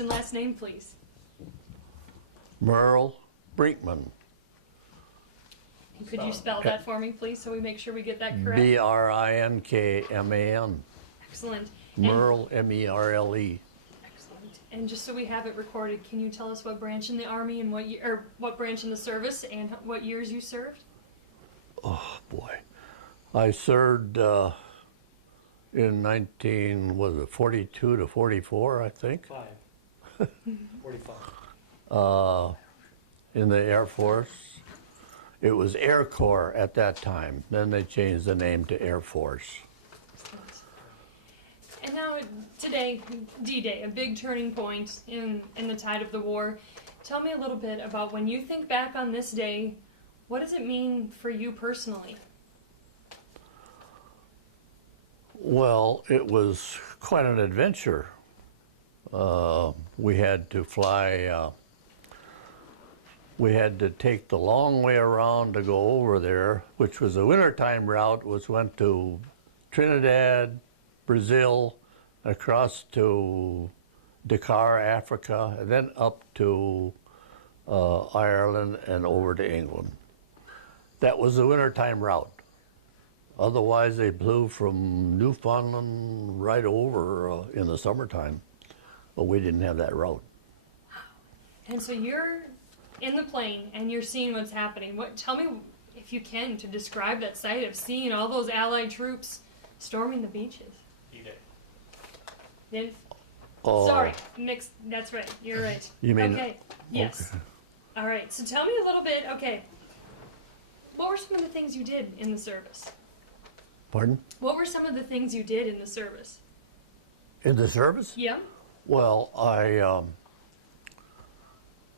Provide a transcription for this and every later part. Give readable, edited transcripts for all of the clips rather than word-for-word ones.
and last name, please? Merle Brinkman. And could you spell that for me, please, so we make sure we get that correct? Brinkman. Excellent. Merle, M-E-R-L-E. Excellent. And just so we have it recorded, can you tell us what branch in the Army and what year, or what branch in the service and what years you served? Oh boy, I served in 42 to 44, I think. 45. In the Air Force. It was Air Corps at that time. Then they changed the name to Air Force. And now today, D-Day, a big turning point in the tide of the war. Tell me a little bit about when you think back on this day, what does it mean for you personally? Well, it was quite an adventure. We had to fly, we had to take the long way around to go over there, which was a wintertime route, which went to Trinidad, Brazil, across to Dakar, Africa, and then up to Ireland and over to England. That was the wintertime route. Otherwise, they flew from Newfoundland right over in the summertime, but we didn't have that route. And so you're in the plane and you're seeing what's happening. Tell me, if you can, to describe that sight of seeing all those Allied troops storming the beaches. D-Day. Sorry, mixed. That's right. You're right. You mean? Okay. Yes. Okay. All right. So tell me a little bit. Okay. What were some of the things you did in the service? Pardon? What were some of the things you did in the service? In the service? Yeah. Well,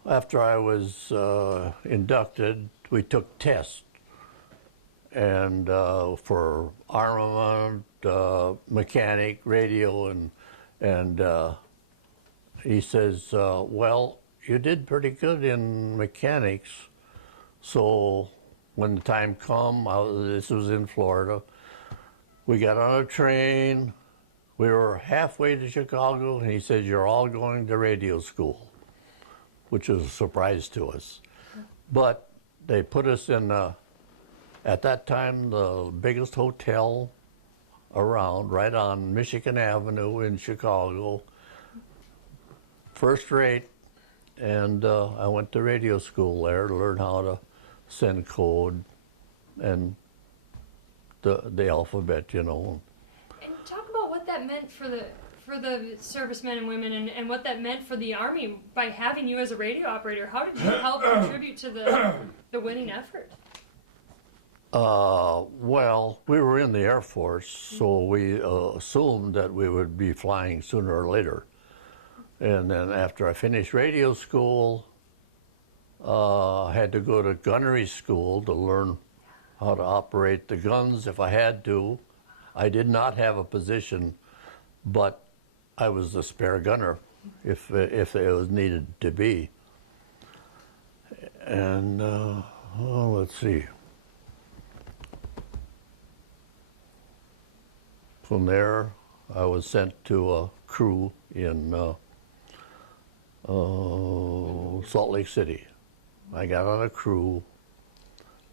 after I was inducted, we took tests, and for armament, mechanic, radio, and he says, well, you did pretty good in mechanics, so when the time come, this was in Florida, we got on a train, we were halfway to Chicago, and he said, you're all going to radio school, which was a surprise to us. But they put us in, at that time, the biggest hotel around, right on Michigan Avenue in Chicago, first rate, and I went to radio school there to learn how to send code and the alphabet, you know. And talk about what that meant for the servicemen and women, and what that meant for the Army by having you as a radio operator. How did you help contribute to the winning effort? Well, we were in the Air Force, so we assumed that we would be flying sooner or later. And then after I finished radio school, I had to go to gunnery school to learn how to operate the guns if I had to. I did not have a position, but I was the spare gunner if it was needed to be. And let's see. From there, I was sent to a crew in Salt Lake City. I got on a crew,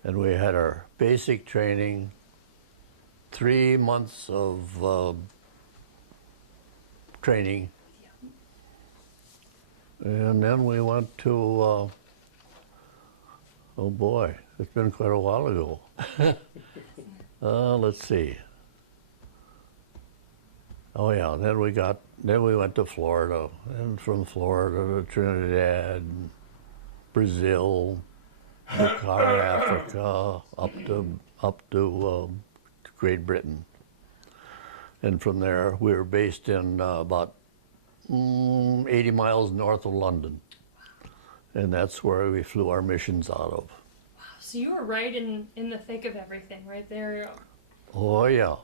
and we had our basic training, 3 months of training, and then we went to, oh boy, it's been quite a while ago. Let's see. Oh yeah, then we went to Florida, and from Florida to Trinidad, Brazil, Dakar, Africa, up to Great Britain. And from there, we were based in about 80 miles north of London. And that's where we flew our missions out of. Wow, so you were right in the thick of everything, right there. Oh yeah.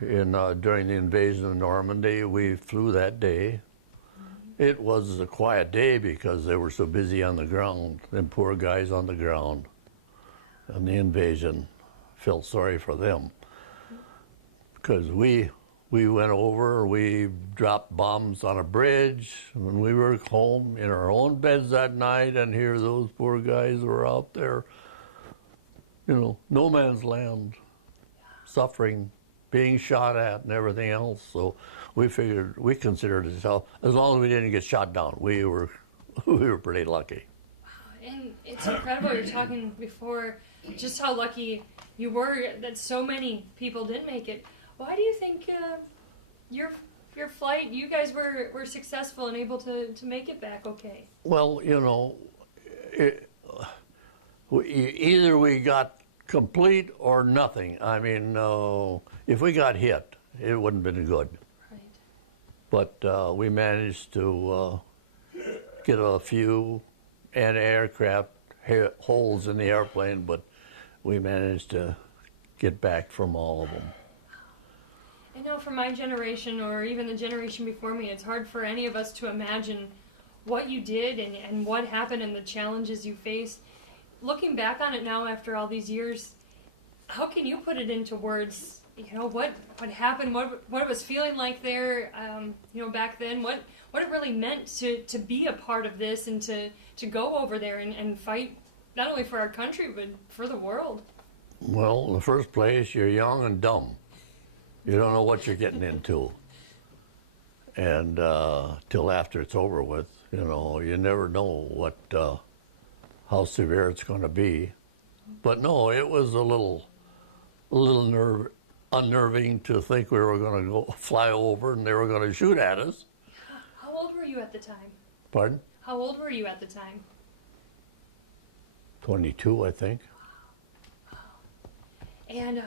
During the invasion of Normandy, we flew that day. It was a quiet day because they were so busy on the ground, them poor guys on the ground. And the invasion, felt sorry for them. Because we we went over, we dropped bombs on a bridge, and we were home in our own beds that night, and here those poor guys were out there, no man's land, suffering, being shot at and everything else. So we considered it, so as long as we didn't get shot down, we were pretty lucky. And it's incredible, you're talking before, just how lucky you were that so many people didn't make it. Why do you think your flight, you guys were successful and able to make it back okay? Well, either we got complete or nothing. I mean, if we got hit, it wouldn't have been good. Right. But we managed to get a few anti-aircraft holes in the airplane, but we managed to get back from all of them. I know for my generation, or even the generation before me, it's hard for any of us to imagine what you did and what happened and the challenges you faced. Looking back on it now after all these years, how can you put it into words? What happened, what it was feeling like there, back then, what it really meant to be a part of this and to go over there and fight not only for our country but for the world. Well, in the first place, you're young and dumb. You don't know what you're getting into. And till after it's over with, you never know how severe it's going to be. But no, it was a little unnerving to think we were going to go fly over and they were going to shoot at us. How old were you at the time? Pardon? How old were you at the time? 22, I think. And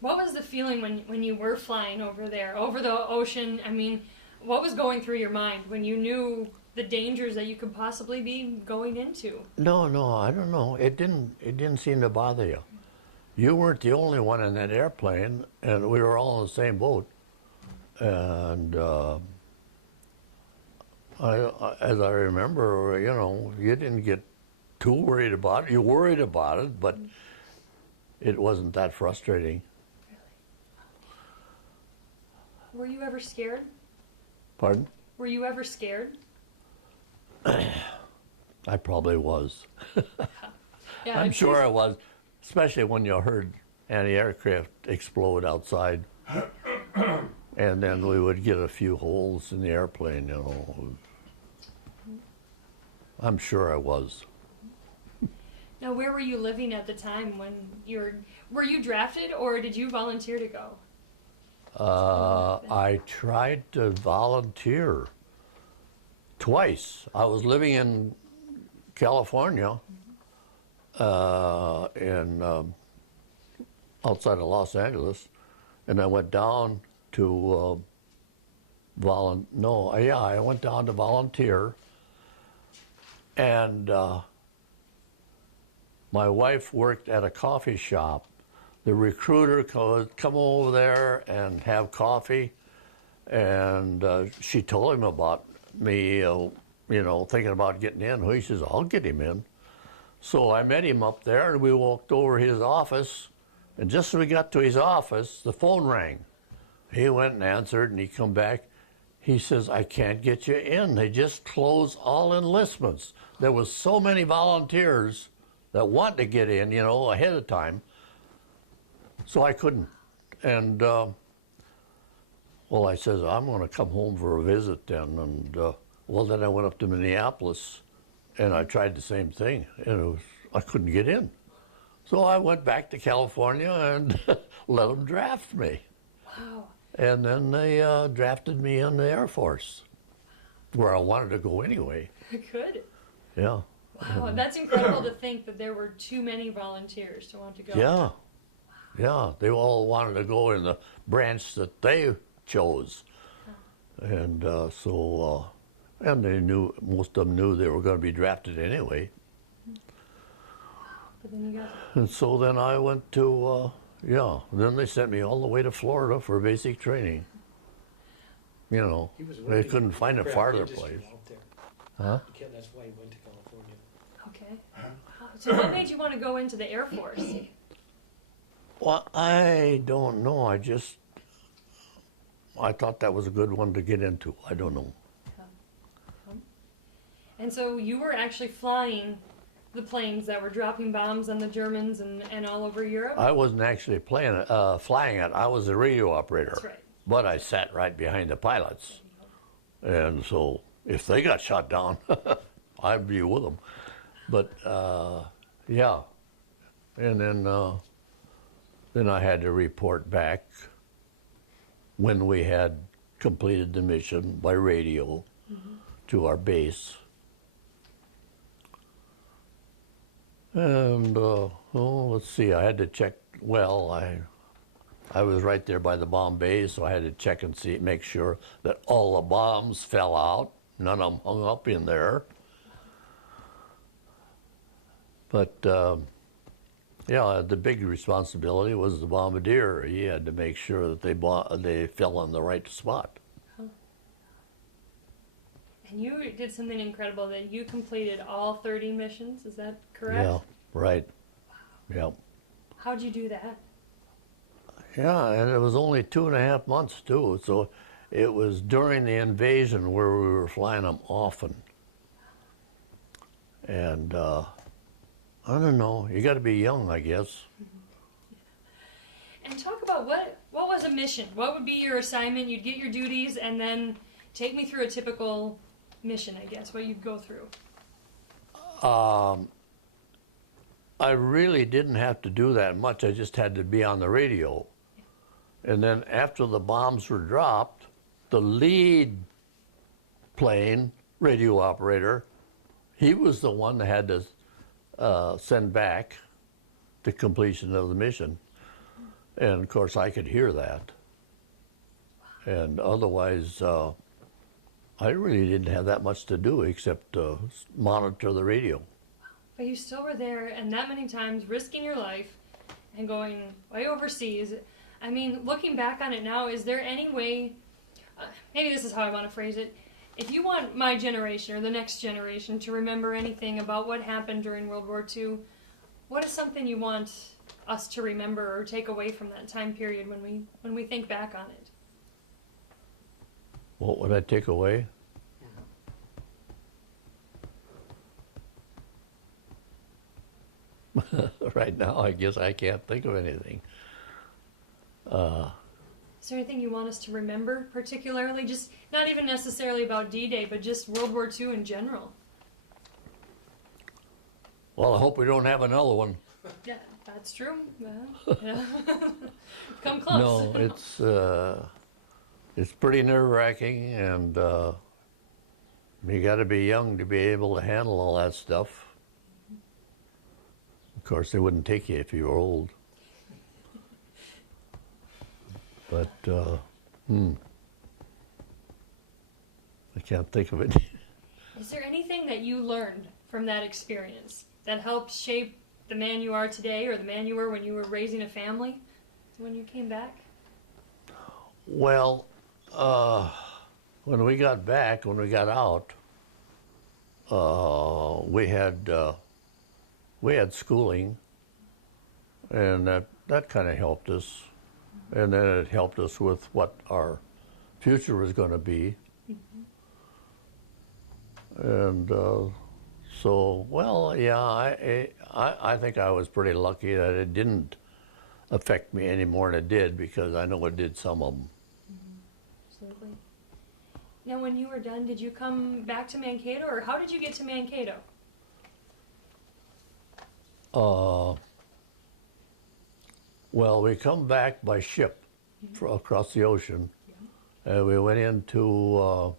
what was the feeling when you were flying over there, over the ocean? I mean, what was going through your mind when you knew the dangers that you could possibly be going into? No, I don't know. It didn't seem to bother you. You weren't the only one in that airplane, and we were all in the same boat. And as I remember, you didn't get too worried about it. You worried about it, but it wasn't that frustrating. Were you ever scared? Pardon? Were you ever scared? I probably was. Yeah, I'm sure I was, especially when you heard anti-aircraft explode outside. And then we would get a few holes in the airplane, I'm sure I was. Now, where were you living at the time when were you drafted or did you volunteer to go? I tried to volunteer twice. I was living in California, outside of Los Angeles, and I went down to I went down to volunteer, and my wife worked at a coffee shop. The recruiter could come over there and have coffee, and she told him about me, thinking about getting in. He says, I'll get him in. So I met him up there, and we walked over his office, and just as we got to his office, the phone rang. He went and answered, and he come back. He says, I can't get you in. They just closed all enlistments. There was so many volunteers that wanted to get in, ahead of time. So I couldn't. And, I says, I'm going to come home for a visit then. And, then I went up to Minneapolis, and I tried the same thing, and I couldn't get in. So I went back to California and let them draft me. Wow. And then they drafted me in the Air Force, where I wanted to go anyway. Good. Yeah. Wow, that's incredible to think that there were too many volunteers to want to go. Yeah. Yeah, they all wanted to go in the branch that they chose. And and they knew, most of them knew they were going to be drafted anyway. But then you got... And so then I went to, then they sent me all the way to Florida for basic training. They couldn't find a farther place. Huh? That's why he went to California. Okay. So what made you want to go into the Air Force? Well, I don't know. I just I thought that was a good one to get into. I don't know. And so you were actually flying the planes that were dropping bombs on the Germans and all over Europe? I wasn't actually flying it. I was a radio operator. That's right. But I sat right behind the pilots. And so if they got shot down, I'd be with them. But yeah. And then I had to report back when we had completed the mission by radio to our base. And, let's see, I had to check, well, I was right there by the bomb bay, so I had to check and see, make sure that all the bombs fell out. None of them hung up in there. But, yeah, the big responsibility was the bombardier. He had to make sure that they fell in the right spot. And you did something incredible that you completed all 30 missions, is that correct? Yeah, right. Yeah. How'd you do that? Yeah, and it was only 2.5 months too, so it was during the invasion where we were flying them often. And I don't know, you got to be young, I guess. And talk about what was a mission? What would be your assignment? You'd get your duties, and then take me through a typical mission, I guess, what you'd go through. I really didn't have to do that much. I just had to be on the radio. And then after the bombs were dropped, the lead plane, radio operator, he was the one that had to send back the completion of the mission. And of course I could hear that. And otherwise, I really didn't have that much to do except monitor the radio. But you still were there, and that many times, risking your life and going way overseas. I mean, looking back on it now, is there any way, maybe this is how I want to phrase it, if you want my generation or the next generation to remember anything about what happened during World War II, what is something you want us to remember or take away from that time period when we think back on it? What would I take away? Right now, I guess I can't think of anything. Is there anything you want us to remember particularly? Just not even necessarily about D-Day, but just World War II in general. Well, I hope we don't have another one. Yeah, that's true. Yeah. Come close. No, it's pretty nerve-wracking, and you got to be young to be able to handle all that stuff. Of course, they wouldn't take you if you were old. But, I can't think of it. Is there anything that you learned from that experience that helped shape the man you are today or the man you were when you were raising a family when you came back? Well, when we got out, we had schooling, and that kind of helped us. And then it helped us with what our future was going to be. And so, well, yeah, I think I was pretty lucky that it didn't affect me any more than it did, because I know it did some of them. Absolutely. Now, when you were done, did you come back to Mankato, or how did you get to Mankato? Well, we come back by ship across the ocean, and we went into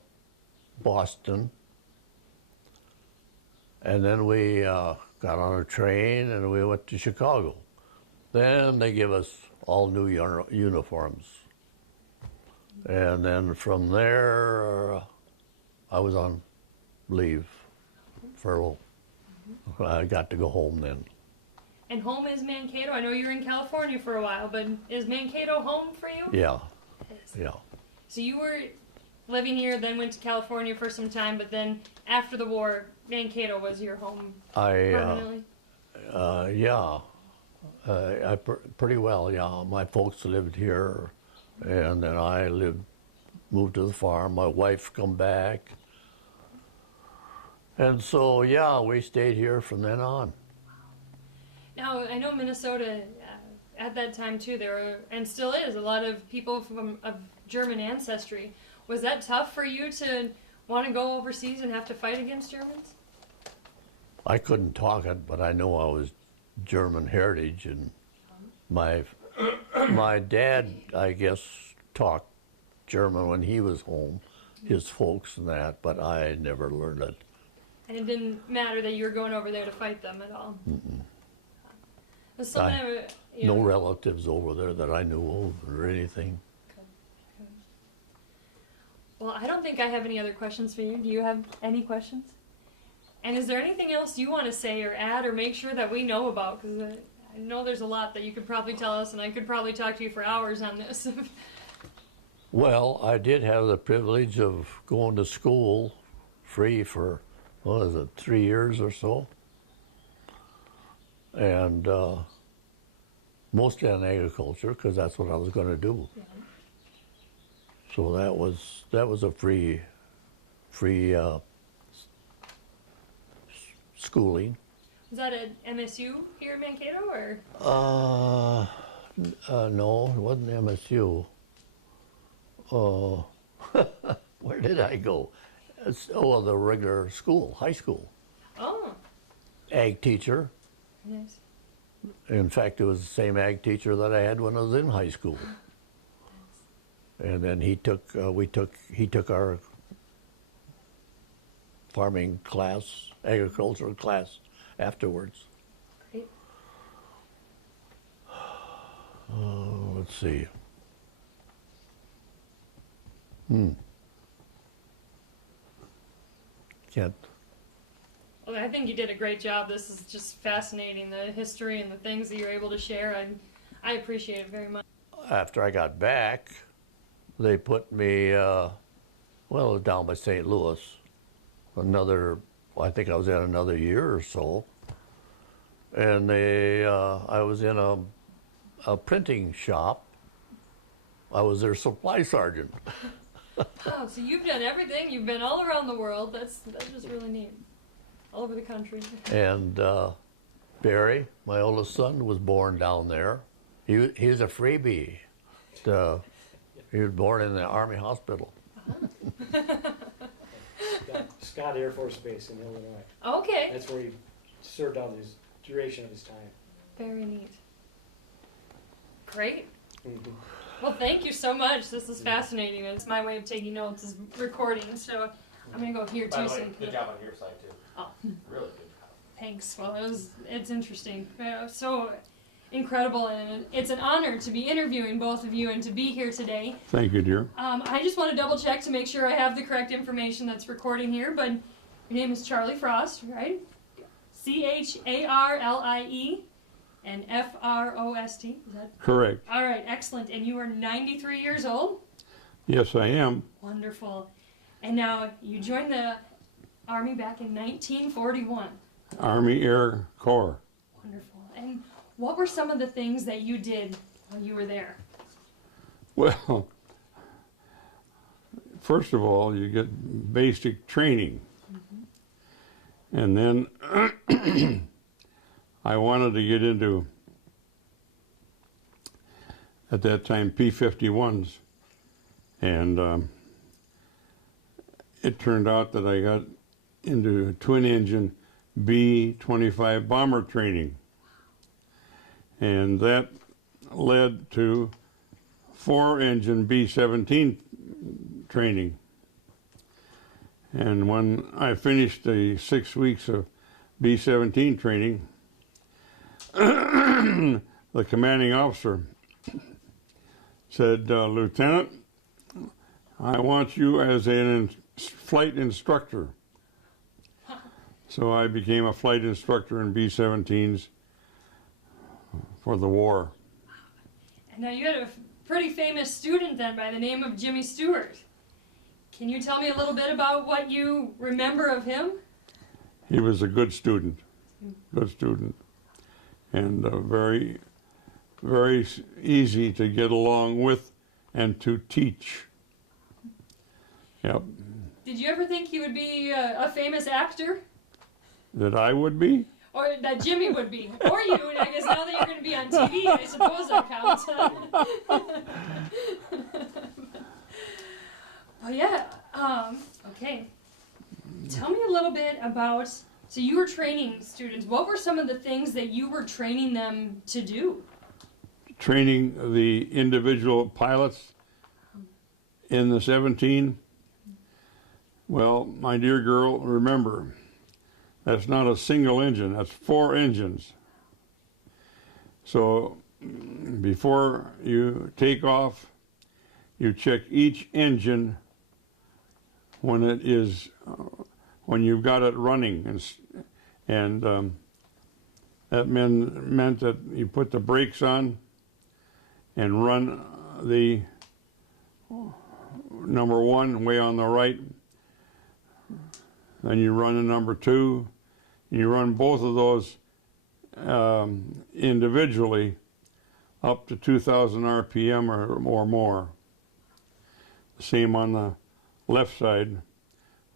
Boston, and then we got on a train and we went to Chicago. Then they give us all new uniforms. And then from there, I was on leave, furlough. I got to go home then. And home is Mankato? I know you were in California for a while, but is Mankato home for you? Yeah, It is. yeah. So you were living here, then went to California for some time, but then after the war, Mankato was your home permanently? Yeah. Pretty well, yeah. My folks lived here, and then I lived moved to the farm. My wife come back. And so, yeah, we stayed here from then on. Now, I know Minnesota, at that time too, there were, and still is, a lot of people of German ancestry. Was that tough for you to want to go overseas and have to fight against Germans? I couldn't talk it, but I know I was German heritage, and my dad, I guess, talked German when he was home, his folks and that, but I never learned it. And it didn't matter that you were going over there to fight them at all? Mm-mm. So No relatives over there that I knew of or anything. Okay. Well, I don't think I have any other questions for you. Do you have any questions? And is there anything else you want to say or add or make sure that we know about? Because I know there's a lot that you could probably tell us, and I could probably talk to you for hours on this. Well, I did have the privilege of going to school free for, what was it, 3 years or so? And mostly on agriculture, because that's what I was going to do. Yeah. So that was a free schooling. Was that at MSU here in Mankato, or? No, it wasn't MSU. Where did I go? The regular school, high school. Oh, Ag teacher. nice. In fact, it was the same ag teacher that I had when I was in high school. And then he took our farming class, agricultural class afterwards. Great. Let's see. Can't. Well, I think you did a great job. This is just fascinating, the history and the things that you're able to share. I appreciate it very much. After I got back, they put me, down by St. Louis. I think I was in another year or so. And I was in a printing shop. I was their supply sergeant. Wow, so you've done everything. You've been all around the world. That's just really neat. All over the country. And Barry, my oldest son, was born down there. He was a freebie. He was born in the Army hospital. Scott Air Force Base in Illinois. Okay. That's where he served out his duration of his time. Very neat. Great. Mm-hmm. Well, thank you so much. This is fascinating. It's my way of taking notes is recording. So I'm going to go here too. By the way, so good job on your side too. Oh, Really good job. thanks. Well, it's interesting. So incredible, and it's an honor to be interviewing both of you and to be here today. Thank you, dear. I just want to double check to make sure I have the correct information that's recording here, but your name is Charlie Frost, right? Charlie and Frost. Is that Correct. all right? Excellent. And you are 93 years old. Yes, I am. Wonderful. And now you joined the Army back in 1941. Army Air Corps. Wonderful. And what were some of the things that you did while you were there? Well, first of all, you get basic training. And then I wanted to get into, at that time, P-51s. And it turned out that I got into twin-engine B-25 bomber training. And that led to 4-engine B-17 training. And when I finished the 6 weeks of B-17 training, the commanding officer said, Lieutenant, I want you as a flight instructor. So I became a flight instructor in B-17s for the war. And now you had a pretty famous student then by the name of Jimmy Stewart. Can you tell me a little bit about what you remember of him? He was a good student, and very, very easy to get along with and to teach. Yep. Did you ever think he would be a famous actor? That I would be? Or that Jimmy would be? Or you, and I guess now that you're going to be on TV, I suppose that counts. Well, yeah, okay. Tell me a little bit about, so you were training students. What were some of the things that you were training them to do? Training the individual pilots in the 17. Well, my dear girl, remember, that's not a single engine, that's 4 engines. So before you take off, you check each engine when it is, when you've got it running, and that meant that you put the brakes on and run the number 1 way on the right. Then you run the number 2, and you run both of those individually up to 2,000 RPM or more. Same on the left side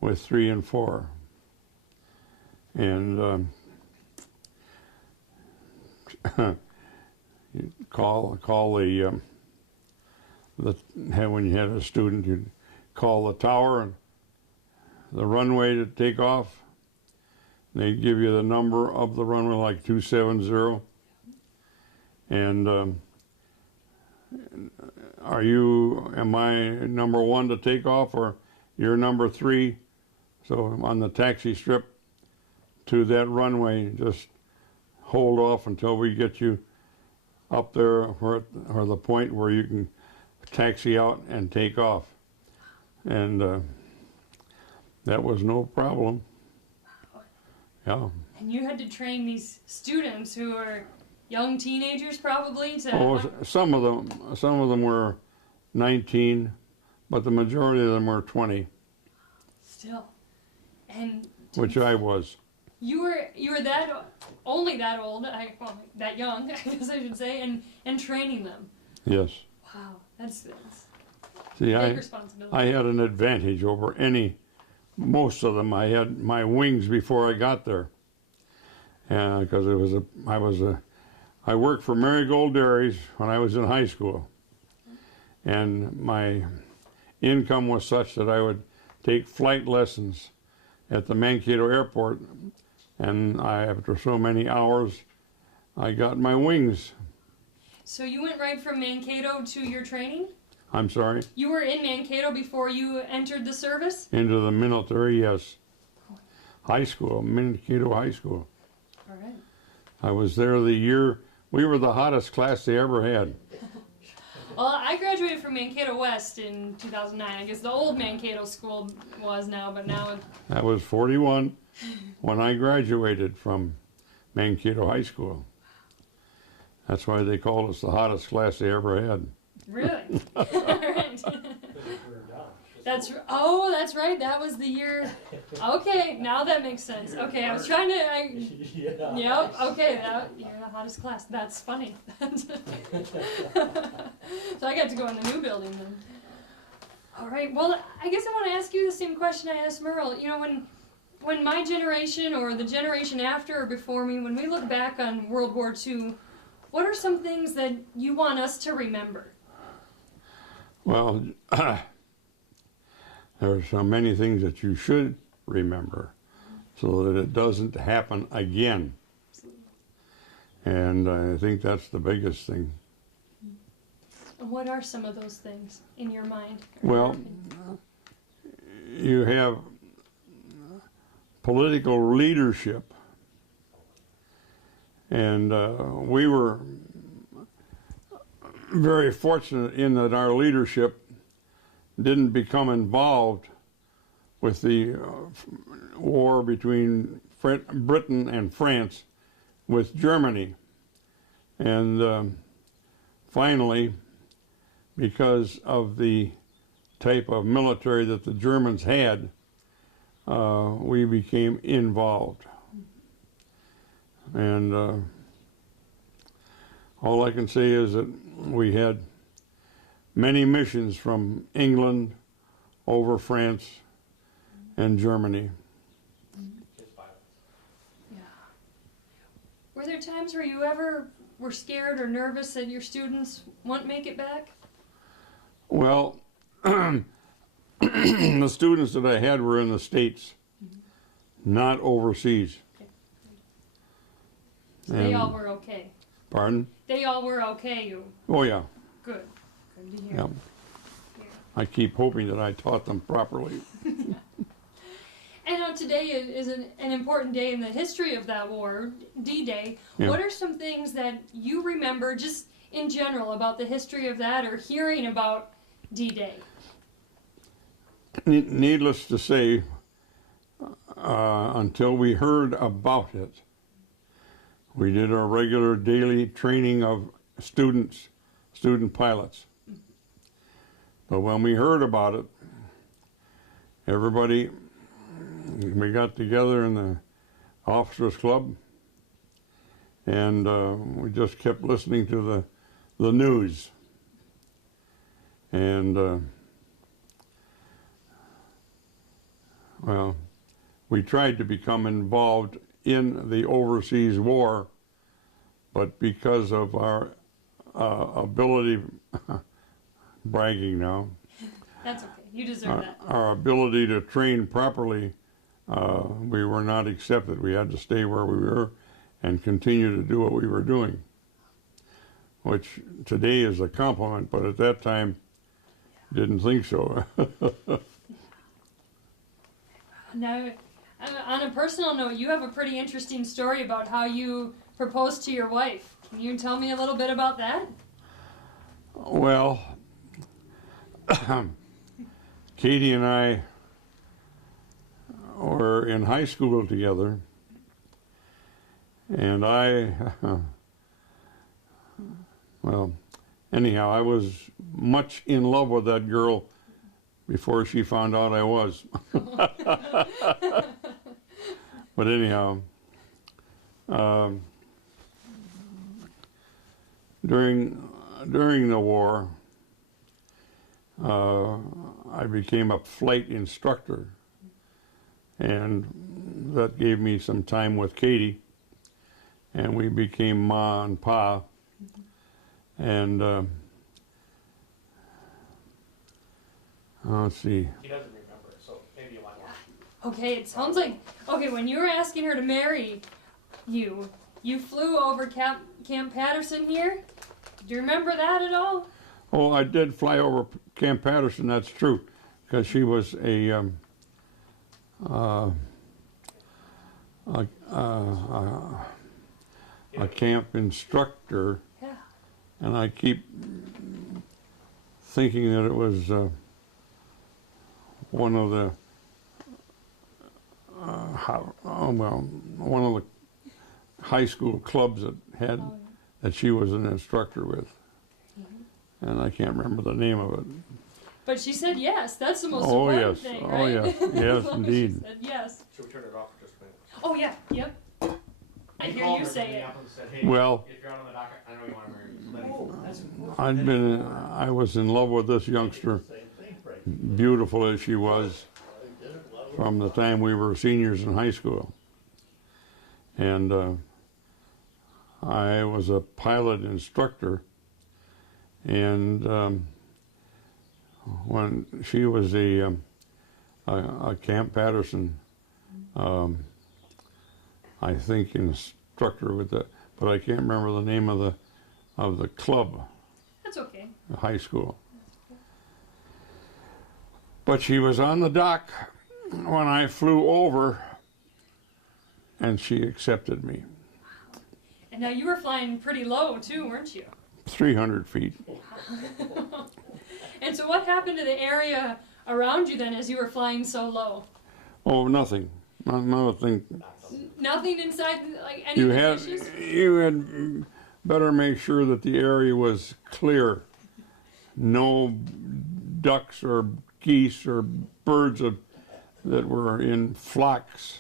with 3 and 4. And you call the when you had a student, you'd call the tower and the runway to take off. They'd give you the number of the runway, like 270. And am I number 1 to take off, or you're number 3? So on the taxi strip to that runway, just hold off until we get you up there or the point where you can taxi out and take off. And that was no problem. Yeah. And you had to train these students who are young teenagers, probably, to... Oh, some of them were 19, but the majority of them were 20. Still. And... Which I was. You were only that old, that young, I guess I should say, and training them. Yes. Wow, that's See, big responsibility. I had an advantage over most of them. I had my wings before I got there, because I worked for Marigold Dairies when I was in high school, and my income was such that I would take flight lessons at the Mankato airport, and after so many hours, I got my wings. So you went right from Mankato to your training? I'm sorry? You were in Mankato before you entered the service? Into the military, yes. High school, Mankato High School. All right. I was there the year, we were the hottest class they ever had. Well, I graduated from Mankato West in 2009. I guess the old Mankato school was now, but now... That was 41 when I graduated from Mankato High School. That's why they called us the hottest class they ever had. Really? All right. That's right. That was the year. Okay, now that makes sense. Okay, I was trying to. Yeah. Yep. Okay, you're the hottest class. That's funny. So I got to go in the new building then. All right. Well, I guess I want to ask you the same question I asked Merle. You know, when my generation or the generation after or before me, when we look back on World War II, what are some things that you want us to remember? Well, there are so many things that you should remember so that it doesn't happen again. And I think that's the biggest thing. And what are some of those things in your mind? Well, you have political leadership, and we were very fortunate in that our leadership didn't become involved with the war between Britain and France with Germany. And finally, because of the type of military that the Germans had, we became involved. And all I can say is that we had many missions from England over France and Germany. Kids violence. Yeah. Were there times where you ever were scared or nervous that your students won't make it back? Well, the students that I had were in the States, not overseas. So they all And- were okay. Pardon? They all were okay. You Oh, yeah. good. Good to hear. Yeah. I keep hoping that I taught them properly. And today is an important day in the history of that war, D-Day. Yeah. What are some things that you remember just in general about the history of that or hearing about D-Day? Needless to say, until we heard about it, we did our regular daily training of student pilots. But when we heard about it, we got together in the officers club, and we just kept listening to the news. And well, we tried to become involved in the overseas war, but because of our ability, bragging now, That's okay. You deserve that. our ability to train properly, we were not accepted. We had to stay where we were and continue to do what we were doing, which today is a compliment, but at that time, didn't think so. Now, on a personal note, you have a pretty interesting story about how you proposed to your wife. Can you tell me a little bit about that? Well, Katie and I were in high school together, and well, anyhow, I was much in love with that girl before she found out I was. But anyhow, during the war, I became a flight instructor, and that gave me some time with Katie, and we became Ma and Pa, and let's see. He doesn't remember, so maybe you might want Okay, it sounds like, okay, when you were asking her to marry you, you flew over Camp Patterson here? Do you remember that at all? Oh, I did fly over Camp Patterson, that's true, because she was a camp instructor, Yeah. and I keep thinking that it was one of the one of the high school clubs that had that she was an instructor with, and I can't remember the name of it. But she said yes. That's the most Oh, important yes. thing, Oh, right? yes. Yes, indeed. She said yes. to. Should we turn it off for just a minute? Oh, yeah. Yep. I He hear called you her say from it. Minneapolis and said, hey, Well, if you're out on the dock, I know you want to marry me. So then he- Oh, that's important. I was in love with this youngster, beautiful as she was, from the time we were seniors in high school. And I was a pilot instructor, and when she was a Camp Patterson, I think instructor with the, but I can't remember the name of the club, That's okay. the high school. But she was on the dock when I flew over, and she accepted me. And now you were flying pretty low, too, weren't you? 300 feet. And so what happened to the area around you then as you were flying so low? Oh, nothing. Nothing. Nothing inside, like any You of the had dishes? you had better make sure that the area was clear. No ducks or geese or birds that were in flocks.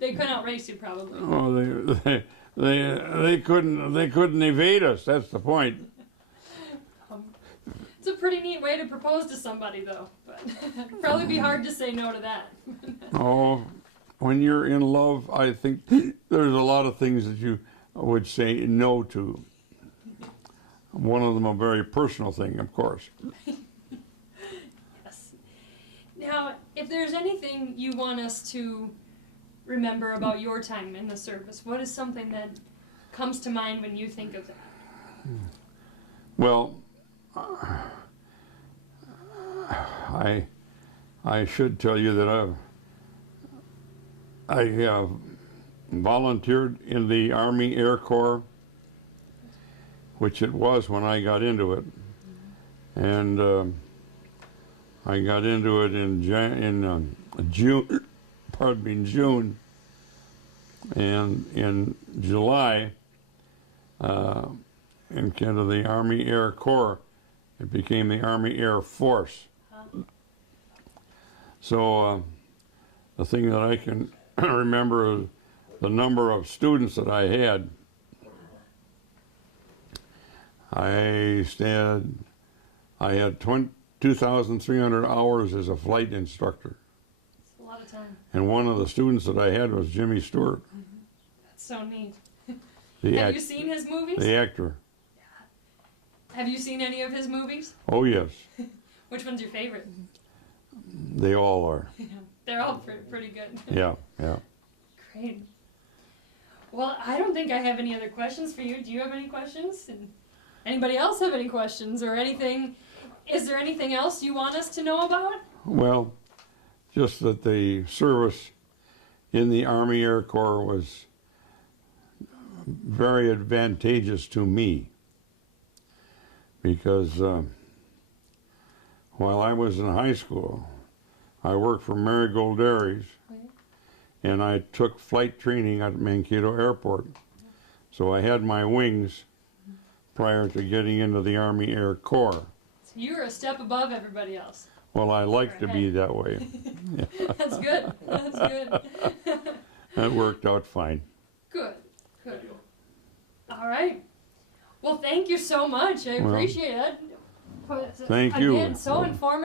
They couldn't outrace you, probably. Oh, they couldn't evade us. That's the point. It's a pretty neat way to propose to somebody, though. But it'd probably be hard to say no to that. Oh, when you're in love, I think there's a lot of things that you would say no to. One of them a very personal thing, of course. Yes. Now, if there's anything you want us to remember about your time in the service, what is something that comes to mind when you think of that? Well, I should tell you that I volunteered in the Army Air Corps, which it was when I got into it, and I got into it in June. Pardon me, in June, and in July, instead of the Army Air Corps, it became the Army Air Force. So the thing that I can remember is the number of students that I had. I had 2,300 hours as a flight instructor. It's a lot of time. And one of the students that I had was Jimmy Stewart. That's so neat. The Have you seen his movies? The actor. Have you seen any of his movies? Oh, yes. Which one's your favorite? They all are. They're all pretty good. Yeah, yeah. Great. Well, I don't think I have any other questions for you. Do you have any questions? And anybody else have any questions or anything? Is there anything else you want us to know about? Well, just that the service in the Army Air Corps was very advantageous to me, because while I was in high school, I worked for Marigold Dairies, and I took flight training at Mankato Airport. So I had my wings prior to getting into the Army Air Corps. So you're a step above everybody else. Well, I like to be that way. That's good. That's good. That worked out fine. Good. Good. All right. Well, thank you so much. I appreciate it. Thank you. Again, so informative.